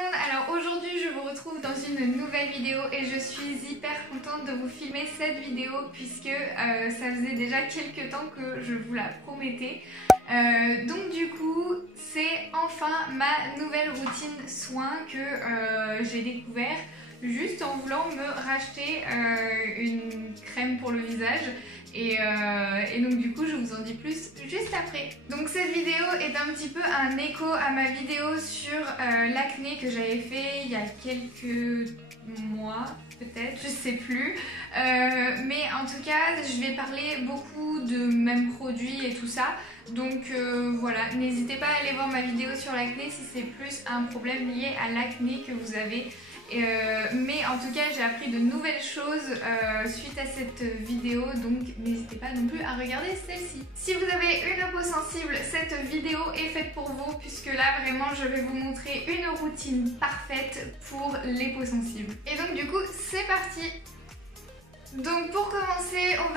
monde, alors aujourd'hui je vous retrouve dans une nouvelle vidéo et je suis hyper contente de vous filmer cette vidéo puisque ça faisait déjà quelques temps que je vous la promettais. Donc du coup c'est enfin ma nouvelle routine soin que j'ai découvert juste en voulant me racheter une crème pour le visage. Et donc du coup je vous en dis plus juste après. Donc cette vidéo est un petit peu un écho à ma vidéo sur l'acné que j'avais fait il y a quelques mois peut-être, je sais plus. Mais en tout cas je vais parler beaucoup de mêmes produits et tout ça. Donc voilà, n'hésitez pas à aller voir ma vidéo sur l'acné si c'est plus un problème lié à l'acné que vous avez. Mais en tout cas j'ai appris de nouvelles choses suite à cette vidéo, donc n'hésitez pas non plus à regarder celle-ci. Si vous avez une peau sensible, cette vidéo est faite pour vous puisque là vraiment je vais vous montrer une routine parfaite pour les peaux sensibles. Et donc du coup c'est parti. Donc pour commencer on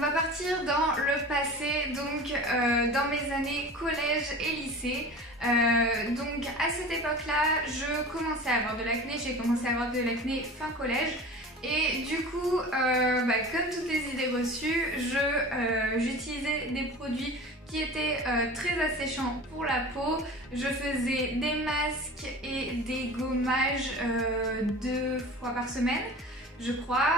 va partir dans le passé, donc dans mes années collège et lycée. Donc à cette époque là je commençais à avoir de l'acné, j'ai commencé à avoir de l'acné fin collège et du coup comme toutes les idées reçues j'utilisais des produits qui étaient très asséchants pour la peau. Je faisais des masques et des gommages 2 fois par semaine je crois,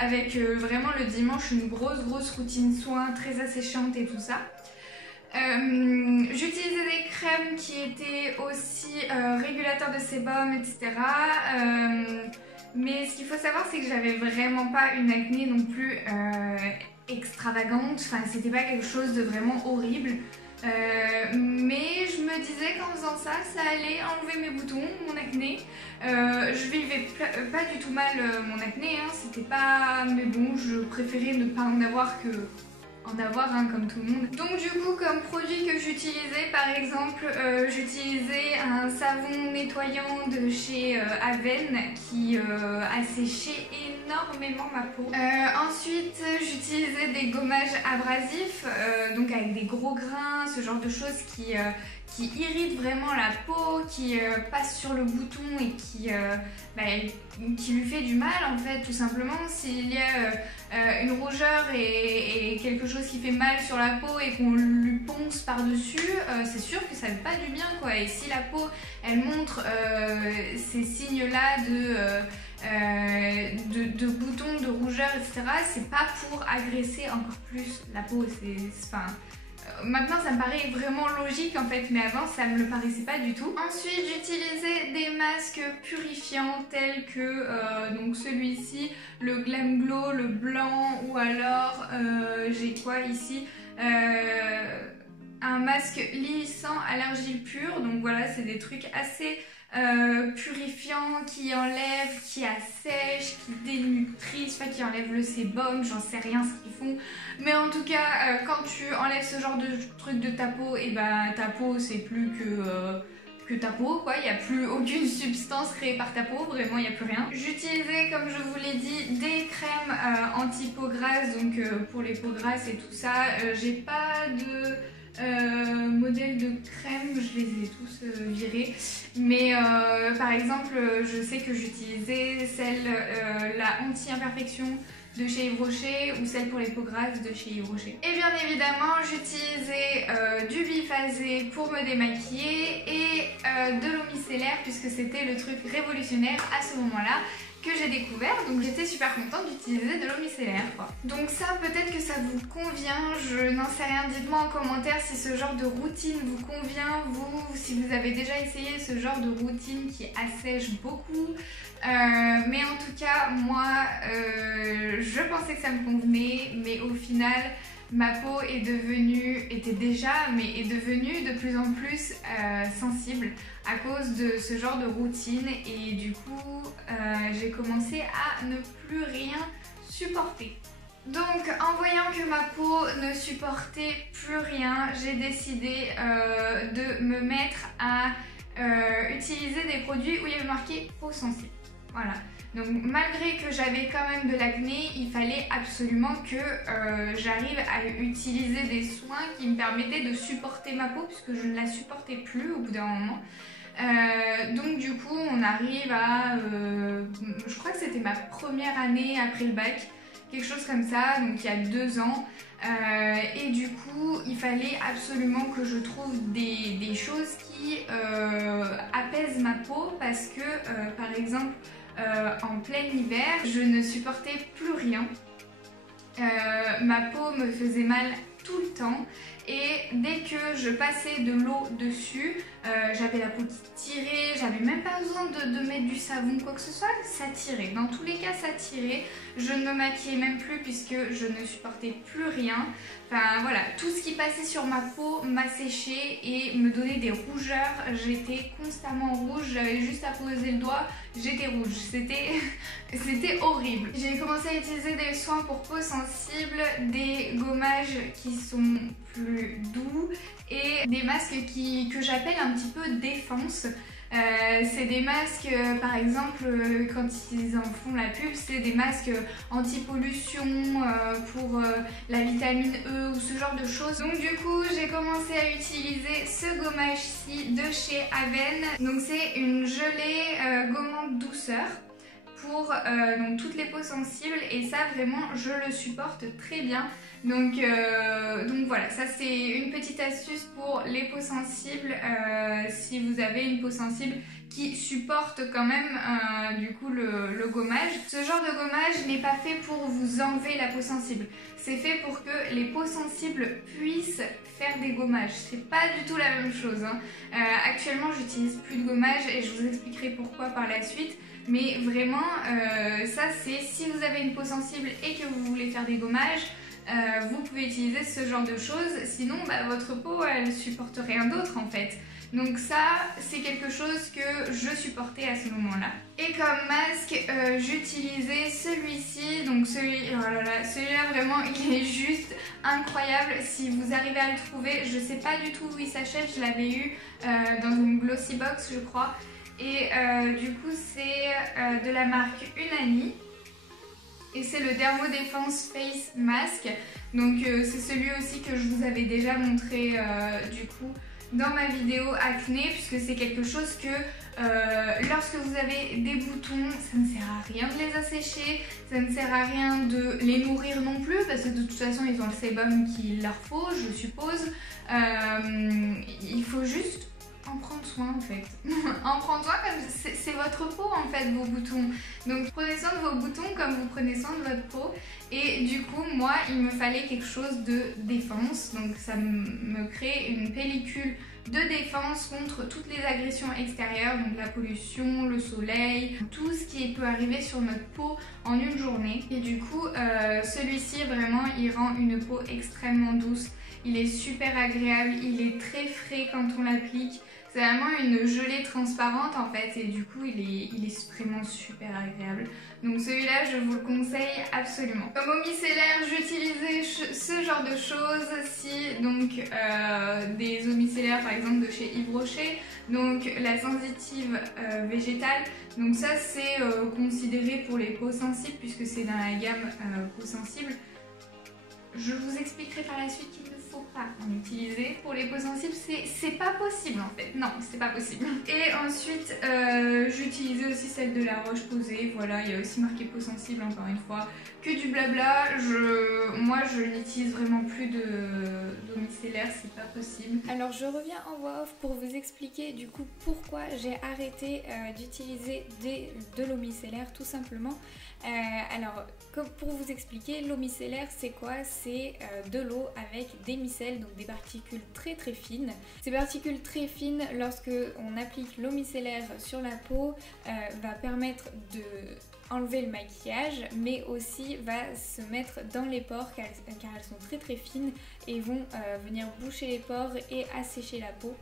avec vraiment le dimanche une grosse routine soin très asséchante et tout ça. J'utilisais des crèmes qui étaient aussi régulateurs de sébum, etc. Mais ce qu'il faut savoir c'est que j'avais vraiment pas une acné non plus extravagante, enfin c'était pas quelque chose de vraiment horrible. Mais je me disais qu'en faisant ça, ça allait enlever mes boutons, mon acné. Je vivais pas du tout mal mon acné, hein, c'était pas... Mais bon, je préférais ne pas en avoir que en avoir comme tout le monde. Donc du coup comme produit que j'utilisais par exemple j'utilisais un savon nettoyant de chez Aven qui asséchait énormément ma peau. Ensuite j'utilisais des gommages abrasifs donc avec des gros grains, ce genre de choses qui irritent vraiment la peau, qui passe sur le bouton et qui lui fait du mal en fait tout simplement. S'il y a une rougeur et quelque chose qui fait mal sur la peau et qu'on lui ponce par dessus, c'est sûr que ça ne fait pas du bien quoi. Et si la peau elle montre ces signes là de boutons, de rougeur, etc., c'est pas pour agresser encore plus la peau. Maintenant ça me paraît vraiment logique en fait, mais avant ça me le paraissait pas du tout. Ensuite j'utilisais des masques purifiants tels que donc celui-ci, le Glam Glow, le blanc, ou alors j'ai quoi ici, un masque lissant à l'argile pure. Donc voilà, c'est des trucs assez purifiants qui enlèvent, qui assèchent, qui dénutrisent, enfin qui enlèvent le sébum, j'en sais rien ce qu'ils font. Mais en tout cas quand tu enlèves ce genre de truc de ta peau, et ta peau c'est plus que ta peau quoi, il n'y a plus aucune substance créée par ta peau, vraiment il n'y a plus rien. J'utilisais comme je vous l'ai dit des crèmes anti-peau grasse, donc pour les peaux grasses et tout ça. J'ai pas de modèle de crème, je les ai tous virés, mais par exemple je sais que j'utilisais celle la anti-imperfection de chez Yves Rocher ou celle pour les peaux grasses de chez Yves Rocher. Et bien évidemment j'utilisais du biphasé pour me démaquiller et de l'eau micellaire puisque c'était le truc révolutionnaire à ce moment-là que j'ai découvert, donc j'étais super contente d'utiliser de l'eau micellaire quoi. Donc ça peut-être que ça vous convient, je n'en sais rien, dites-moi en commentaire si ce genre de routine vous convient, vous, si vous avez déjà essayé ce genre de routine qui assèche beaucoup. Mais en tout cas moi je pensais que ça me convenait, mais au final ma peau est devenue de plus en plus sensible à cause de ce genre de routine et du coup j'ai commencé à ne plus rien supporter. Donc en voyant que ma peau ne supportait plus rien, j'ai décidé de me mettre à utiliser des produits où il y avait marqué peau sensible. Voilà. Donc malgré que j'avais quand même de l'acné, il fallait absolument que j'arrive à utiliser des soins qui me permettaient de supporter ma peau puisque je ne la supportais plus au bout d'un moment. Donc du coup on arrive à, je crois que c'était ma première année après le bac, quelque chose comme ça, donc il y a 2 ans. Et du coup, il fallait absolument que je trouve des choses qui apaisent ma peau parce que, par exemple, en plein hiver, je ne supportais plus rien. Ma peau me faisait mal tout le temps et dès que je passais de l'eau dessus, j'avais la peau qui tirait, j'avais même pas besoin de mettre du savon quoi que ce soit, ça tirait. Dans tous les cas ça tirait, je ne me maquillais même plus puisque je ne supportais plus rien. Enfin voilà, tout ce qui passait sur ma peau m'asséchait et me donnait des rougeurs, j'étais constamment rouge, j'avais juste à poser le doigt, j'étais rouge, c'était horrible. J'ai commencé à utiliser des soins pour peau sensible, des gommages qui sont plus doux et des masques que j'appelle un petit peu défense. C'est des masques, par exemple, quand ils en font la pub, c'est des masques anti-pollution pour la vitamine E ou ce genre de choses. Donc du coup, j'ai commencé à utiliser ce gommage-ci de chez Aven. Donc c'est une gelée gommante douceur pour donc toutes les peaux sensibles et ça vraiment je le supporte très bien. Donc voilà, ça c'est une petite astuce pour les peaux sensibles si vous avez une peau sensible qui supporte quand même du coup le gommage. Ce genre de gommage n'est pas fait pour vous enlever la peau sensible, c'est fait pour que les peaux sensibles puissent faire des gommages. C'est pas du tout la même chose, hein. Actuellement j'utilise plus de gommage et je vous expliquerai pourquoi par la suite. Mais vraiment, ça c'est si vous avez une peau sensible et que vous voulez faire des gommages, vous pouvez utiliser ce genre de choses, sinon votre peau elle supporte rien d'autre en fait. Donc ça c'est quelque chose que je supportais à ce moment-là. Et comme masque, j'utilisais celui-ci, donc celui-là vraiment il est juste incroyable. Si vous arrivez à le trouver, je sais pas du tout où il s'achète, je l'avais eu dans une glossy box je crois. Et du coup c'est de la marque Unani et c'est le Dermo Defense Face Mask. Donc c'est celui aussi que je vous avais déjà montré du coup dans ma vidéo acné, puisque c'est quelque chose que lorsque vous avez des boutons, ça ne sert à rien de les assécher, ça ne sert à rien de les nourrir non plus parce que de toute façon ils ont le sébum qu'il leur faut je suppose. Il faut juste en prendre soin en fait. En prendre soin comme c'est votre peau en fait, vos boutons. Donc prenez soin de vos boutons comme vous prenez soin de votre peau. Et du coup moi il me fallait quelque chose de défense. Donc ça me crée une pellicule de défense contre toutes les agressions extérieures, donc la pollution, le soleil, tout ce qui peut arriver sur notre peau en une journée. Et du coup celui-ci vraiment il rend une peau extrêmement douce. Il est super agréable, il est très frais quand on l'applique. C'est vraiment une gelée transparente en fait et du coup il est vraiment super agréable. Donc celui-là je vous le conseille absolument. Comme eau micellaire j'utilisais ce genre de choses, si donc des eaux micellaires par exemple de chez Yves Rocher, donc la sensitive végétale. Donc ça c'est considéré pour les peaux sensibles puisque c'est dans la gamme peaux sensibles. Je vous expliquerai par la suite qu'il ne faut pas en utiliser pour les peaux sensibles, c'est pas possible en fait, non c'est pas possible. Et ensuite j'utilisais aussi celle de la Roche-Posay, voilà il y a aussi marqué peau sensible encore une fois, que du blabla. Moi je n'utilise vraiment plus d'eau micellaire, c'est pas possible. Alors je reviens en voix off pour vous expliquer du coup pourquoi j'ai arrêté d'utiliser de l'eau micellaire tout simplement. Alors pour vous expliquer, l'eau micellaire c'est quoi? C'est de l'eau avec des micelles, donc des particules très très fines. Ces particules très fines, lorsque on applique l'eau micellaire sur la peau, va permettre de enlever le maquillage, mais aussi va se mettre dans les pores car elles sont très très fines et vont venir boucher les pores et assécher la peau.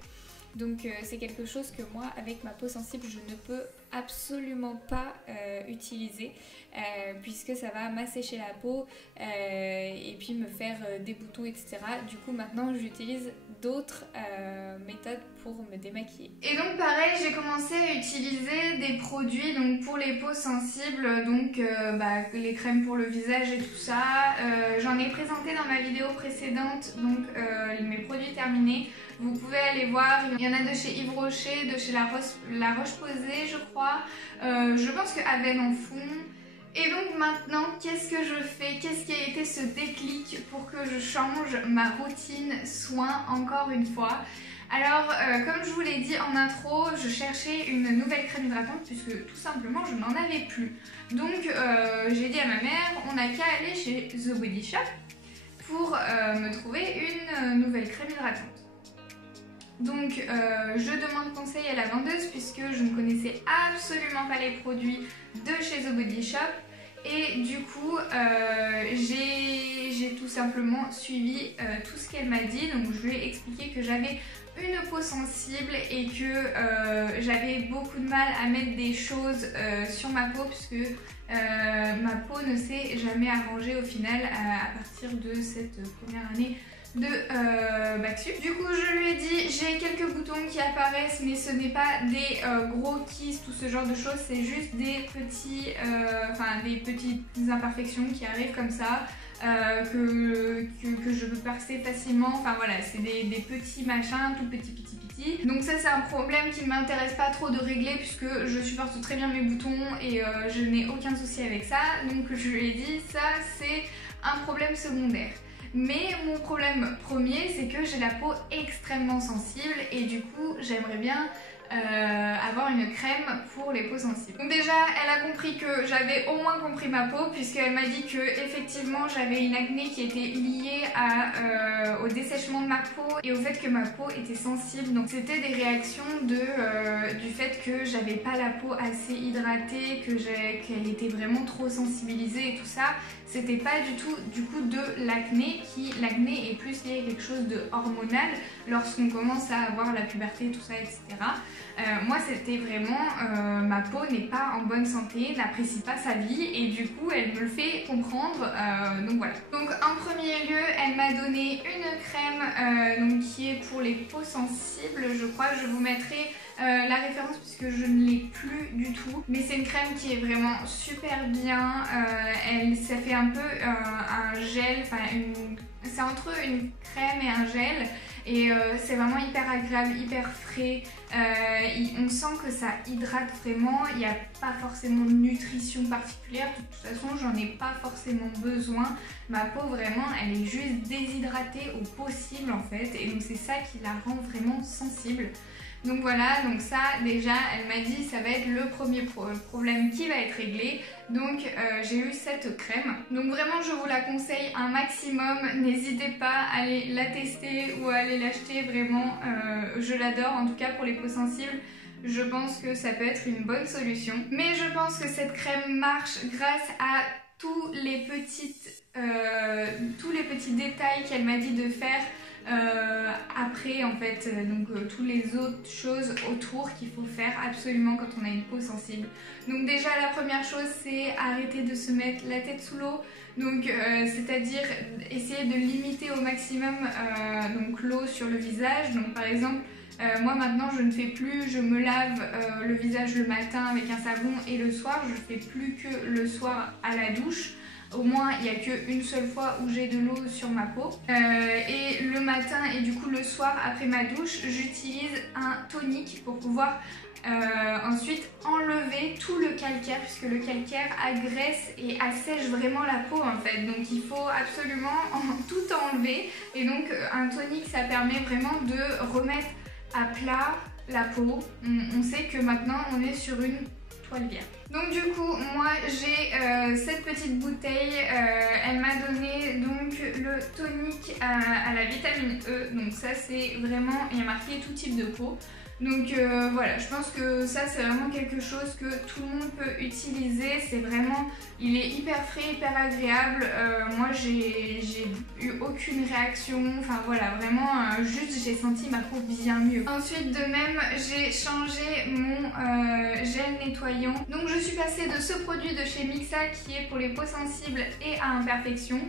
Donc c'est quelque chose que moi avec ma peau sensible je ne peux absolument pas utiliser puisque ça va m'assécher la peau et puis me faire des boutons etc. Du coup maintenant j'utilise d'autres méthodes pour me démaquiller. Et donc pareil j'ai commencé à utiliser des produits donc pour les peaux sensibles, donc les crèmes pour le visage et tout ça. J'en ai présenté dans ma vidéo précédente donc mes produits terminés. Vous pouvez aller voir, il y en a de chez Yves Rocher, de chez La Roche-Posay je crois, je pense que Aven en font. Et donc maintenant, qu'est-ce que je fais? Qu'est-ce qui a été ce déclic pour que je change ma routine soins encore une fois? Alors, comme je vous l'ai dit en intro, je cherchais une nouvelle crème hydratante puisque tout simplement je n'en avais plus. Donc j'ai dit à ma mère, on n'a qu'à aller chez The Body Shop pour me trouver une nouvelle crème hydratante. Donc je demande conseil à la vendeuse puisque je ne connaissais absolument pas les produits de chez The Body Shop. Et du coup j'ai tout simplement suivi tout ce qu'elle m'a dit. Donc je lui ai expliqué que j'avais une peau sensible et que j'avais beaucoup de mal à mettre des choses sur ma peau puisque ma peau ne s'est jamais arrangée au final à partir de cette première année de Bac Sup. Du coup je lui ai dit j'ai quelques boutons qui apparaissent mais ce n'est pas des gros kystes ou ce genre de choses, c'est juste des petits des petites imperfections qui arrivent comme ça que je peux percer facilement, enfin voilà, c'est des petits machins tout petits. Donc ça c'est un problème qui ne m'intéresse pas trop de régler puisque je supporte très bien mes boutons et je n'ai aucun souci avec ça. Donc je lui ai dit ça c'est un problème secondaire. Mais mon problème premier c'est que j'ai la peau extrêmement sensible et du coup j'aimerais bien avoir une crème pour les peaux sensibles. Donc déjà elle a compris que j'avais au moins compris ma peau puisqu'elle m'a dit que effectivement j'avais une acné qui était liée au dessèchement de ma peau et au fait que ma peau était sensible. Donc c'était des réactions du fait que j'avais pas la peau assez hydratée, qu'elle était vraiment trop sensibilisée et tout ça. C'était pas du tout du coup de l'acné, l'acné est plus lié à quelque chose de hormonal lorsqu'on commence à avoir la puberté, tout ça, etc. Moi c'était vraiment ma peau n'est pas en bonne santé, n'apprécie pas sa vie et du coup elle me le fait comprendre, donc voilà. Donc en premier lieu elle m'a donné une crème qui est pour les peaux sensibles, je crois. Je vous mettrai la référence puisque je ne l'ai plus du tout, mais c'est une crème qui est vraiment super bien. Ça fait un peu un gel, c'est entre une crème et un gel et c'est vraiment hyper agréable, hyper frais. On sent que ça hydrate vraiment, il n'y a pas forcément de nutrition particulière, de toute façon j'en ai pas forcément besoin. Ma peau vraiment elle est juste déshydratée au possible en fait et donc c'est ça qui la rend vraiment sensible. Donc voilà, donc ça déjà elle m'a dit ça va être le premier problème qui va être réglé. Donc j'ai eu cette crème. Donc vraiment je vous la conseille un maximum. N'hésitez pas à aller la tester ou à aller l'acheter, vraiment je l'adore. En tout cas pour les peaux sensibles, je pense que ça peut être une bonne solution. Mais je pense que cette crème marche grâce à tous les petits détails qu'elle m'a dit de faire après en fait, toutes les autres choses autour qu'il faut faire absolument quand on a une peau sensible. Donc déjà la première chose c'est arrêter de se mettre la tête sous l'eau, donc c'est-à-dire essayer de limiter au maximum l'eau sur le visage. Donc par exemple moi maintenant je ne fais plus, je me lave le visage le matin avec un savon et le soir je fais plus que le soir à la douche. Au moins il n'y a qu'une seule fois où j'ai de l'eau sur ma peau et le matin et du coup le soir après ma douche j'utilise un tonique pour pouvoir ensuite enlever tout le calcaire puisque le calcaire agresse et assèche vraiment la peau en fait, donc il faut absolument tout enlever et donc un tonique ça permet vraiment de remettre à plat la peau. On sait que maintenant on est sur une toile vierge. Donc du coup moi j'ai cette petite bouteille, elle m'a donné donc le tonique à la vitamine E, donc ça c'est vraiment, il y a marqué tout type de peau. Donc voilà, je pense que ça c'est vraiment quelque chose que tout le monde peut utiliser, c'est vraiment, il est hyper frais, hyper agréable. Moi j'ai eu aucune réaction, enfin voilà, vraiment juste j'ai senti ma peau bien mieux. Ensuite de même j'ai changé mon gel nettoyant, donc je suis passée de ce produit de chez Mixa qui est pour les peaux sensibles et à imperfection.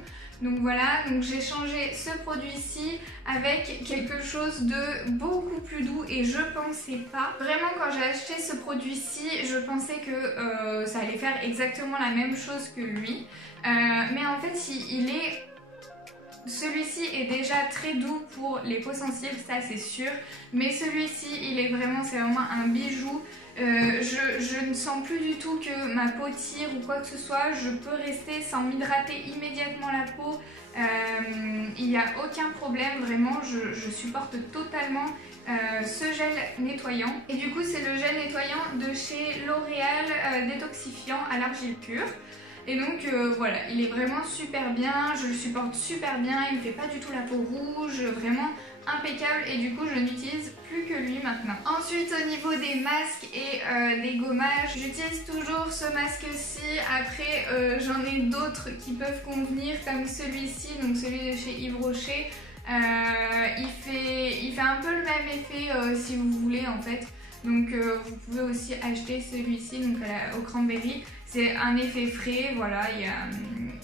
Donc voilà, donc j'ai changé ce produit-ci avec quelque chose de beaucoup plus doux et je pensais pas. Vraiment quand j'ai acheté ce produit-ci, je pensais que ça allait faire exactement la même chose que lui. Mais en fait il est Celui-ci est déjà très doux pour les peaux sensibles, ça c'est sûr, mais celui-ci c'est vraiment un bijou. Je ne sens plus du tout que ma peau tire ou quoi que ce soit, je peux rester sans m'hydrater immédiatement la peau, il n'y a aucun problème, vraiment je supporte totalement ce gel nettoyant. Et du coup c'est le gel nettoyant de chez L'Oréal détoxifiant à l'argile pure. Et donc voilà, il est vraiment super bien, je le supporte super bien, il ne fait pas du tout la peau rouge, vraiment impeccable, et du coup je n'utilise plus que lui maintenant. Ensuite au niveau des masques et des gommages, j'utilise toujours ce masque-ci. Après j'en ai d'autres qui peuvent convenir comme celui-ci, donc celui de chez Yves Rocher. Il fait un peu le même effet si vous voulez en fait. Donc vous pouvez aussi acheter celui-ci donc au cranberry. C'est un effet frais, voilà,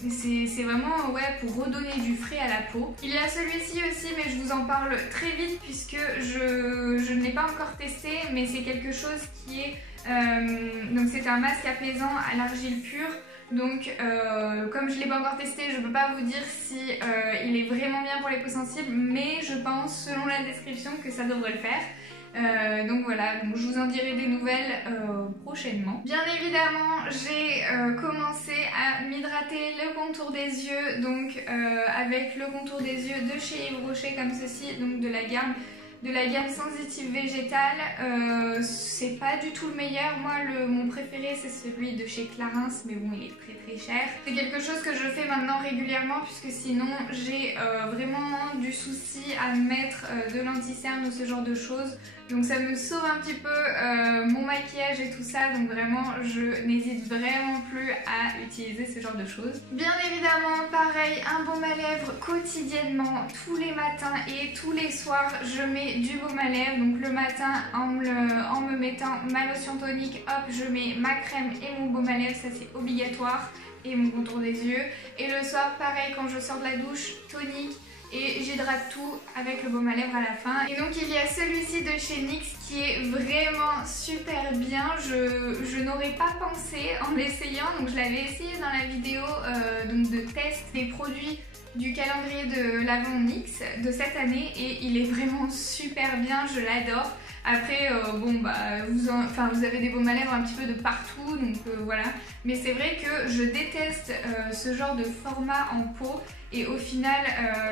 c'est vraiment ouais, pour redonner du frais à la peau. Il y a celui-ci aussi, mais je vous en parle très vite puisque je ne l'ai pas encore testé, mais c'est quelque chose qui est... donc c'est un masque apaisant à l'argile pure. Donc comme je ne l'ai pas encore testé, je ne peux pas vous dire si il est vraiment bien pour les peaux sensibles, mais je pense selon la description que ça devrait le faire. Donc voilà, donc je vous en dirai des nouvelles prochainement. Bien évidemment, j'ai commencé à m'hydrater le contour des yeux, donc avec le contour des yeux de chez Yves Rocher comme ceci, donc de la gamme sensitive végétale. C'est pas du tout le meilleur, moi mon préféré c'est celui de chez Clarins, mais bon il est très cher. C'est quelque chose que je fais maintenant régulièrement puisque sinon j'ai vraiment du souci à mettre de l'anti-cerne ou ce genre de choses. Donc ça me sauve un petit peu mon maquillage et tout ça, donc vraiment je n'hésite vraiment plus à utiliser ce genre de choses. Bien évidemment, pareil, un baume à lèvres quotidiennement, tous les matins et tous les soirs, je mets du baume à lèvres. Donc le matin, en me mettant ma lotion tonique, hop, je mets ma crème et mon baume à lèvres, ça c'est obligatoire, et mon contour des yeux. Et le soir, pareil, quand je sors de la douche, tonique, et j'hydrate tout avec le baume à lèvres à la fin. Et donc il y a celui-ci de chez NYX qui est vraiment super bien. Je n'aurais pas pensé en l'essayant, donc je l'avais essayé dans la vidéo donc de test des produits du calendrier de l'Avent NYX de cette année, et il est vraiment super bien, je l'adore. Après bon bah vous avez des baumes à lèvres un petit peu de partout, donc voilà, mais c'est vrai que je déteste ce genre de format en pot, et au final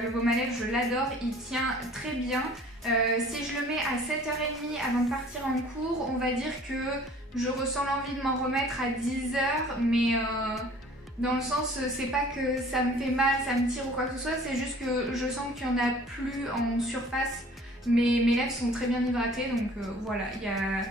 le baume à lèvres je l'adore, il tient très bien. Si je le mets à 7h30 avant de partir en cours, on va dire que je ressens l'envie de m'en remettre à 10h, mais dans le sens, c'est pas que ça me fait mal, ça me tire ou quoi que ce soit, c'est juste que je sens qu'il n'y en a plus en surface. Mais mes lèvres sont très bien hydratées, donc voilà, il y a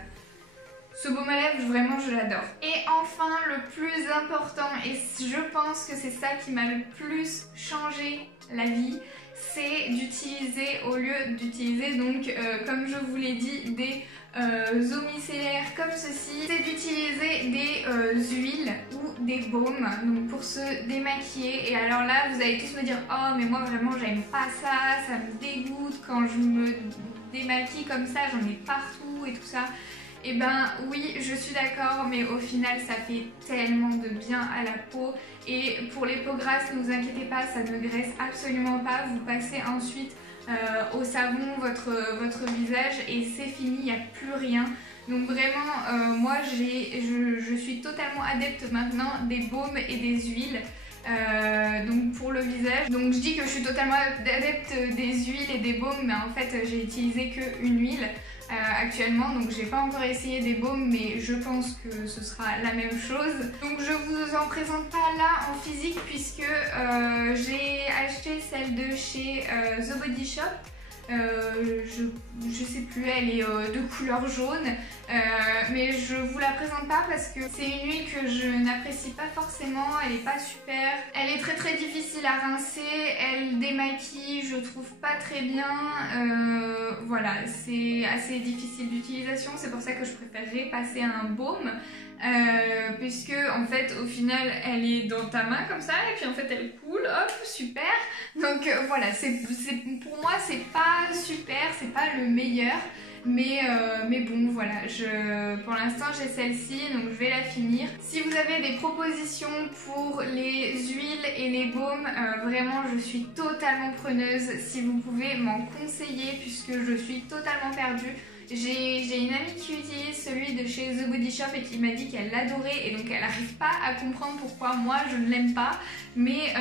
ce baume à lèvres, vraiment je l'adore. Et enfin, le plus important, et je pense que c'est ça qui m'a le plus changé la vie, c'est d'utiliser, au lieu d'utiliser donc comme je vous l'ai dit, des eaux micellaires comme ceci, c'est d'utiliser des huiles ou des baumes donc pour se démaquiller. Et alors là vous allez tous me dire oh mais moi vraiment j'aime pas ça, ça me dégoûte quand je me démaquille comme ça, j'en ai partout et tout ça. Et ben oui, je suis d'accord, mais au final ça fait tellement de bien à la peau. Et pour les peaux grasses, ne vous inquiétez pas, ça ne graisse absolument pas. Vous passez ensuite au savon votre visage et c'est fini, il n'y a plus rien. Donc vraiment, moi je suis totalement adepte maintenant des baumes et des huiles. Donc pour le visage, donc je dis que je suis totalement adepte des huiles et des baumes, mais en fait j'ai utilisé qu'une huile actuellement, donc j'ai pas encore essayé des baumes, mais je pense que ce sera la même chose. Donc je vous en présente pas là en physique puisque j'ai acheté celle de chez The Body Shop. Je sais plus, elle est de couleur jaune, mais je vous la présente pas parce que c'est une huile que je n'apprécie pas forcément, elle est pas super, elle est très difficile à rincer, elle démaquille, je trouve pas très bien, voilà, c'est assez difficile d'utilisation, c'est pour ça que je préférerais passer à un baume. Puisque en fait au final elle est dans ta main comme ça et puis en fait elle coule, hop, super. Donc voilà, pour moi c'est pas super, c'est pas le meilleur, mais bon voilà, pour l'instant j'ai celle-ci donc je vais la finir. Si vous avez des propositions pour les huiles et les baumes, vraiment je suis totalement preneuse. Si vous pouvez m'en conseiller puisque je suis totalement perdue. J'ai une amie qui utilise celui de chez The Body Shop et qui m'a dit qu'elle l'adorait et donc elle n'arrive pas à comprendre pourquoi moi je ne l'aime pas, mais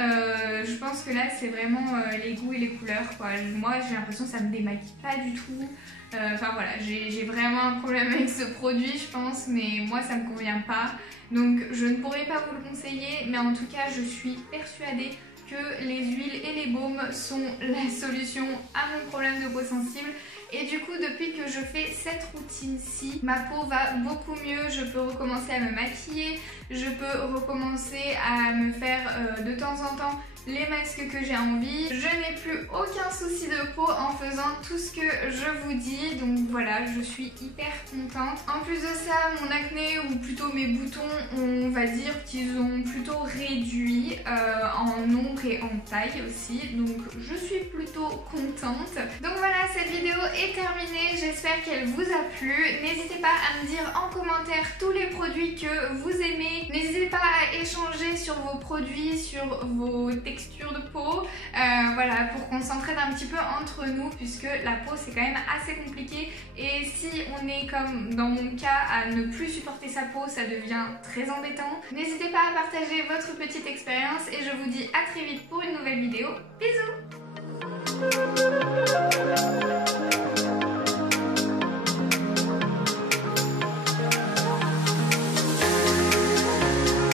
je pense que là c'est vraiment les goûts et les couleurs quoi. Moi j'ai l'impression que ça me démaquille pas du tout, enfin voilà, j'ai vraiment un problème avec ce produit je pense, mais moi ça me convient pas, donc je ne pourrais pas vous le conseiller, mais en tout cas je suis persuadée que les huiles et les baumes sont la solution à mon problème de peau sensible. Et du coup, depuis que je fais cette routine-ci, ma peau va beaucoup mieux. Je peux recommencer à me maquiller, je peux recommencer à me faire de temps en temps les masques que j'ai envie. Je n'ai plus aucun souci de peau en faisant tout ce que je vous dis. Donc voilà, je suis hyper contente. En plus de ça, mon acné ou plutôt mes boutons, on va dire qu'ils ont plutôt réduit en nombre et en taille aussi. Donc je suis plutôt contente. Donc voilà, cette vidéo est terminée. J'espère qu'elle vous a plu. N'hésitez pas à me dire en commentaire tous les produits que vous aimez. N'hésitez pas à échanger sur vos produits, sur vos textures de peau, voilà, pour qu'on s'entraide un petit peu entre nous puisque la peau c'est quand même assez compliqué et si on est comme dans mon cas à ne plus supporter sa peau, ça devient très embêtant. N'hésitez pas à partager votre petite expérience et je vous dis à très vite pour une nouvelle vidéo. Bisous!